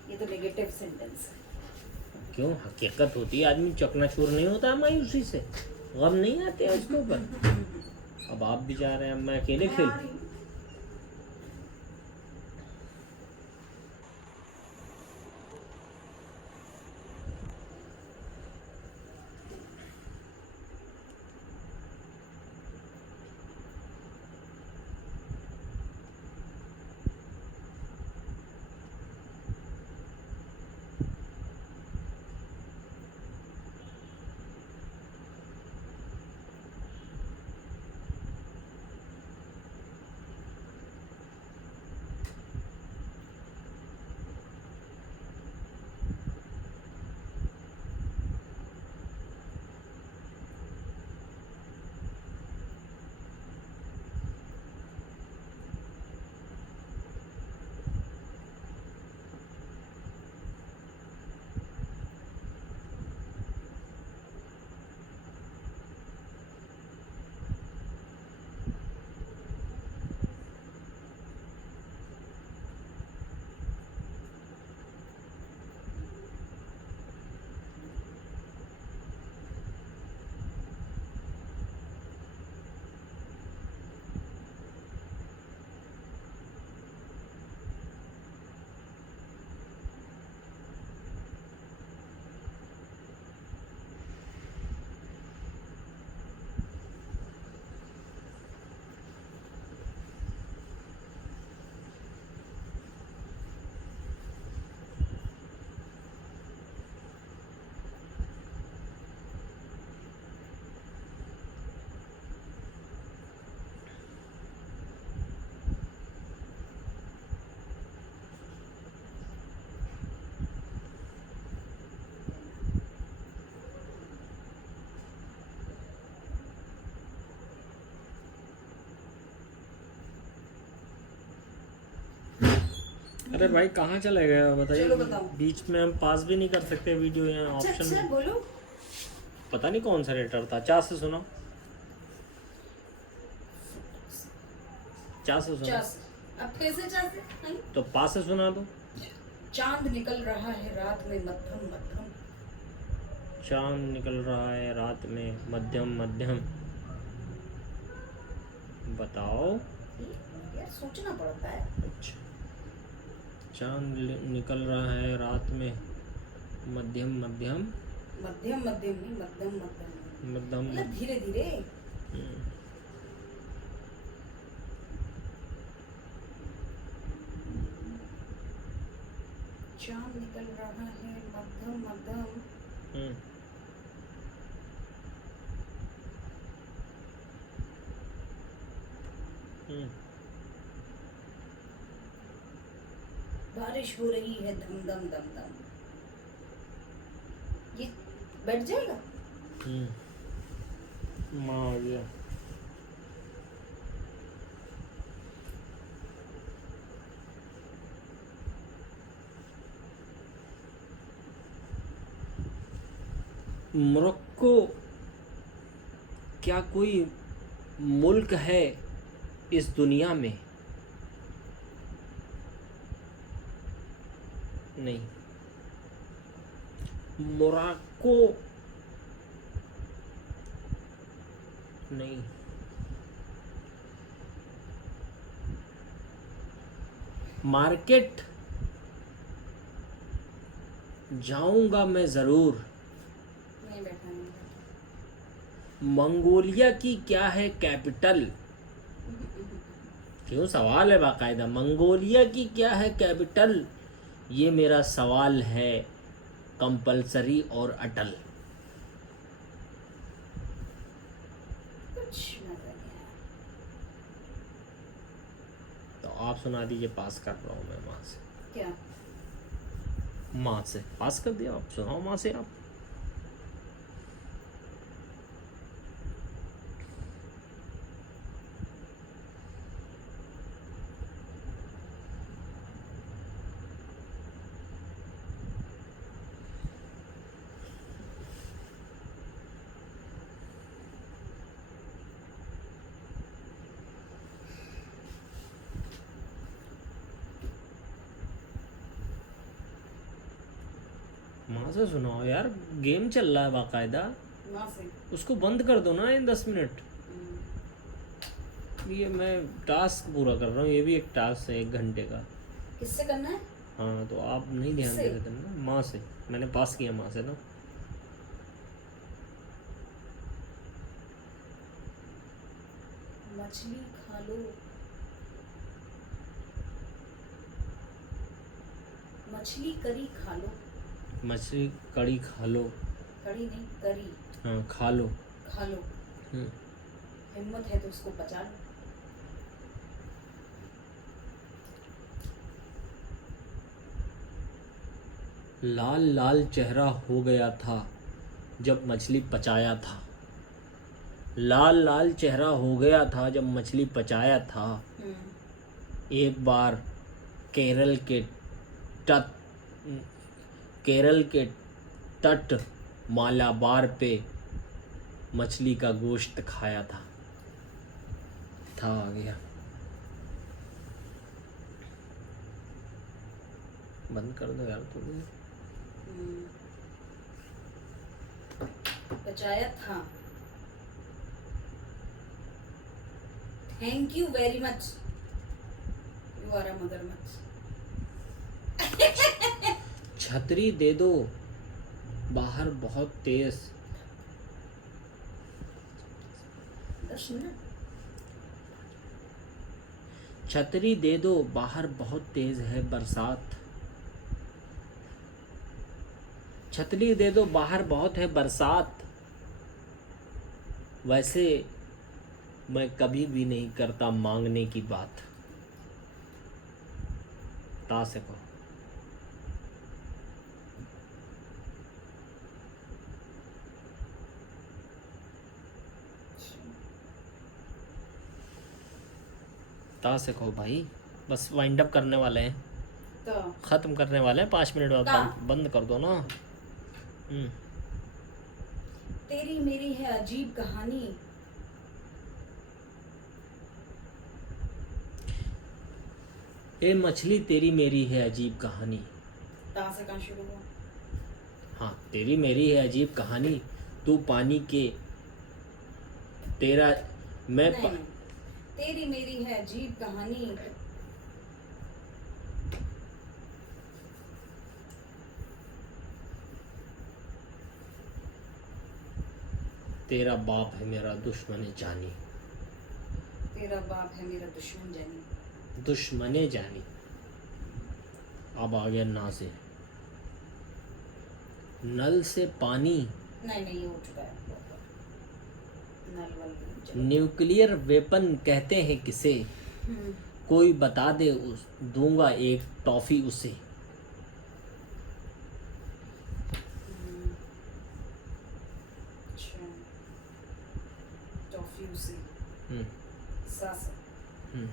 ये तो नेगेटिव सेंटेंस है। क्यों, हकीकत होती है, आदमी चकनाचूर नहीं होता है मायूसी से, गम नहीं आते हैं उसके ऊपर। अब आप भी जा रहे हैं, अब मैं अकेले खेल। अरे भाई कहाँ चले गए हो बताइए। चलो बताओ। बीच में हम पास भी नहीं कर सकते वीडियो, यहाँ अच्छा ऑप्शन अच्छा बोलो। पता नहीं कौन सा लेटर था। चा से सुनो, चा से सुनो, चास, अब कैसे चास? नहीं, तो पा से सुना दो। चांद निकल रहा है रात में मध्यम मध्यम। चांद निकल रहा है रात में मध्यम मध्यम। बताओ। यार सोचना पड़ता है। अच्छा, चांद निकल रहा है रात में मध्यम मध्यम। मध्यम मध्यम नहीं, मध्यम मध्यम मध्यम मतलब धीरे धीरे। हम्म, चांद निकल रहा है मध्यम मध्यम। हम्म, हम्म। बारिश हो रही है धम धम धम धम। ये बैठ जाएगा। माँ आ गया। मोरक्को क्या कोई मुल्क है इस दुनिया में? नहीं। मोरक्को नहीं। मार्केट जाऊंगा मैं जरूर। नहीं बैठा, नहीं बैठा। मंगोलिया की क्या है कैपिटल? क्यों सवाल है बाकायदा। मंगोलिया की क्या है कैपिटल? ये मेरा सवाल है कंपलसरी और अटल। कुछ मजा नहीं आया। तो आप सुना दीजिए, पास कर रहा हूँ मैं माँ से। क्या? माँ से पास कर दिया, आप सुनाओ माँ से आप। माँ से सुनाओ यार, गेम चल रहा है बाकायदा। माँ से। उसको बंद कर दो ना इन 10 मिनट। ये मैं टास्क पूरा कर रहा हूँ, ये भी एक टास्क है 1 घंटे का। किससे करना है? हाँ तो आप नहीं ध्यान दे किससे? रहे थे ना। माँ से मैंने पास किया, माँ से ना। मछली खा लो। मछली करी खा लो। मछली कड़ी खा लो। कड़ी नहीं, करी। हाँ खा लो। खा लो। हम्म, हिम्मत है तो उसको पचा लो। लाल लाल चेहरा हो गया था जब मछली पचाया था। लाल लाल चेहरा हो गया था जब मछली पचाया था। एक बार केरल के तट केरल के तट मालाबार पे मछली का गोश्त खाया था। आ गया। बंद कर दो यार तुम। पचाया था। Thank you very much. You are a मगरमच्छ। छतरी दे दो, बाहर बहुत तेज। 10 मिनट। छतरी दे दो, बाहर बहुत तेज है बरसात। छतरी दे दो, बाहर बहुत है बरसात। वैसे मैं कभी भी नहीं करता मांगने की बात। ता से कहो। ता से कहो भाई। बस वाइंड अप करने वाले हैं, तो ख़त्म करने वाले हैं। 5 मिनट बाद ता। बंद कर दो ना। तेरी मेरी है अजीब कहानी। ए मछली तेरी मेरी है अजीब कहानी। ता से कहाँ शुरू हुआ? हाँ, तेरी मेरी है अजीब कहानी, तू पानी के तेरा मैं नहीं, नहीं, तेरी मेरी है अजीब कहानी। तेरा बाप है मेरा दुश्मन जानी, तेरा बाप है मेरा दुश्मन जानी। दुश्मने जानी। अब आ गया ना से, नल से पानी, नहीं नहीं, ये उठ गया नल वल नहीं, चलो। न्यूक्लियर वेपन कहते हैं किसे, हम्म, कोई बता दे उस दूंगा एक टॉफी उसे। अच्छा, टॉफी उसे हम्म, सास। हम्म।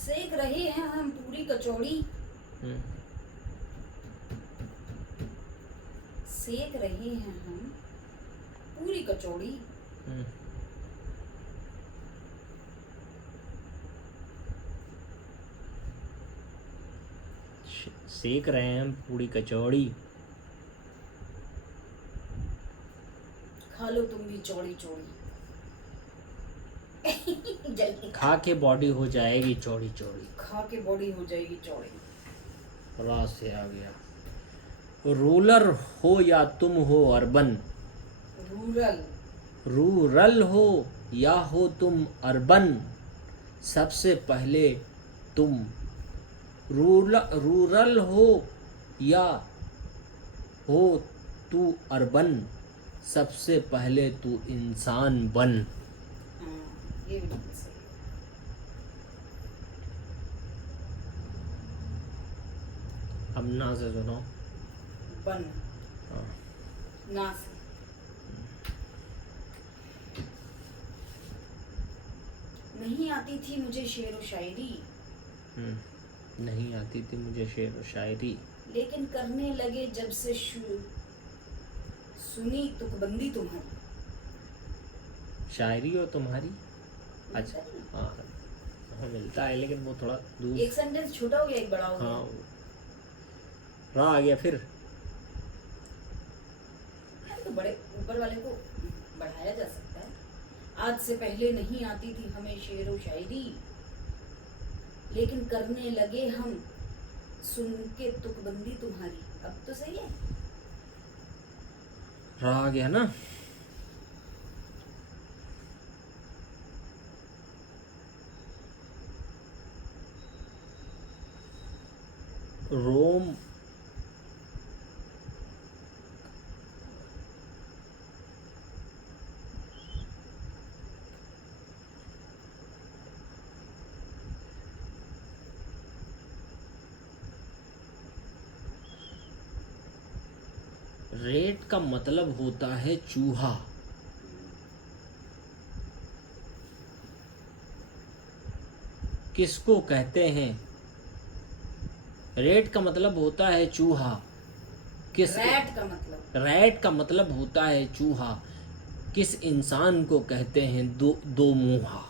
सेक रहे हैं हम पूरी कचौड़ी, हम्म। सेक रहे हैं हम पूरी कचौड़ी। हम्म। सेक रहे हैं हम पूरी कचौड़ी, खा लो तुम भी चौड़ी चौड़ी। जल्दी खा के बॉडी हो जाएगी चौड़ी चौड़ी। खा के बॉडी हो जाएगी चौड़ी। रात से आ गया, रूलर हो या तुम हो अर्बन, रूरल, रूरल हो या हो तुम अर्बन, सबसे पहले तुम रूरल हो या हो तू अर्बन, सबसे पहले तू इंसान बन। हाँ, ये बिल्कुल सही है। अब ना से सुनो। बन, हाँ। ना से। नहीं आती थी मुझे शेर व शायरी, नहीं आती थी मुझे शेर व शायरी, लेकिन करने लगे जब से सुनी तुकबंदी तुम्हारी। शायरी और तुम्हारी। अच्छा, मिलता है ना? हाँ हाँ मिलता है, लेकिन वो थोड़ा दूर। एक सेंटेंस छोटा हो गया, एक बड़ा हो गया। हाँ, रहा आ गया फिर। तो बड़े ऊपर वाले को बढ़ाया जा सकता है। आज से पहले नहीं आती थी हमें शेर व शायरी, लेकिन करने लगे हम सुन के तुकबंदी तुम्हारी। अब तो सही है। रहा आ गया ना। रोम रेट का मतलब होता है चूहा, किसको कहते हैं, रेट का मतलब होता है चूहा, किस रैट का मतलब होता है चूहा, किस इंसान को कहते हैं दो मुंहा।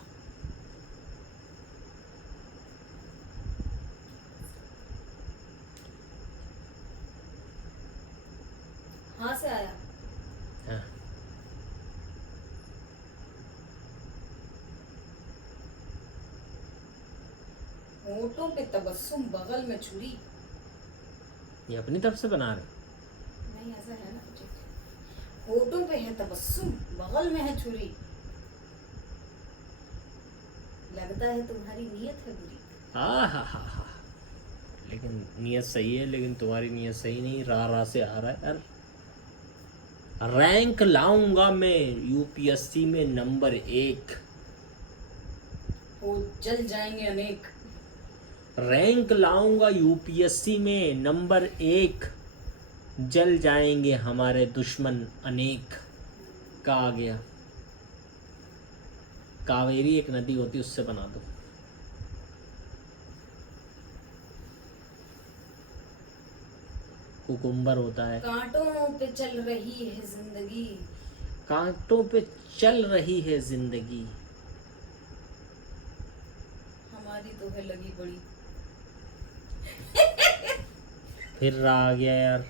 हाँ से आया। हाँ। होठों पे तबस्सुम, बगल में छुरी। ये अपनी तरफ से बना रहे। नहीं, ऐसा है ना कुछ। होठों पे है तबस्सुम, बगल में है छुरी। लगता है तुम्हारी नीयत है बुरी। हा, लेकिन नियत सही है, लेकिन तुम्हारी नियत सही नहीं। रा से आ रहा है यार। रैंक लाऊंगा मैं यूपीएससी में नंबर 1, वो जल जाएंगे अनेक। रैंक लाऊंगा यूपीएससी में नंबर 1, जल जाएंगे हमारे दुश्मन अनेक। का आ गया, कावेरी एक नदी होती है, उससे बना दो। कुकुम्बर होता है। कांटों पे चल रही है जिंदगी। कांटों पे चल रही है जिंदगी। हमारी तो है लगी बड़ी। फिर रहा आ गया यार।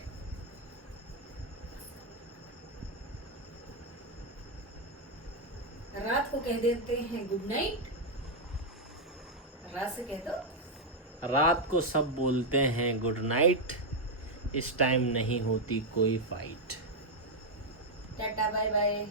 रात को कह देते हैं गुड नाइट। रात से कह दो। रात को सब बोलते हैं गुड नाइट, इस टाइम नहीं होती कोई फाइट। Tata bye bye.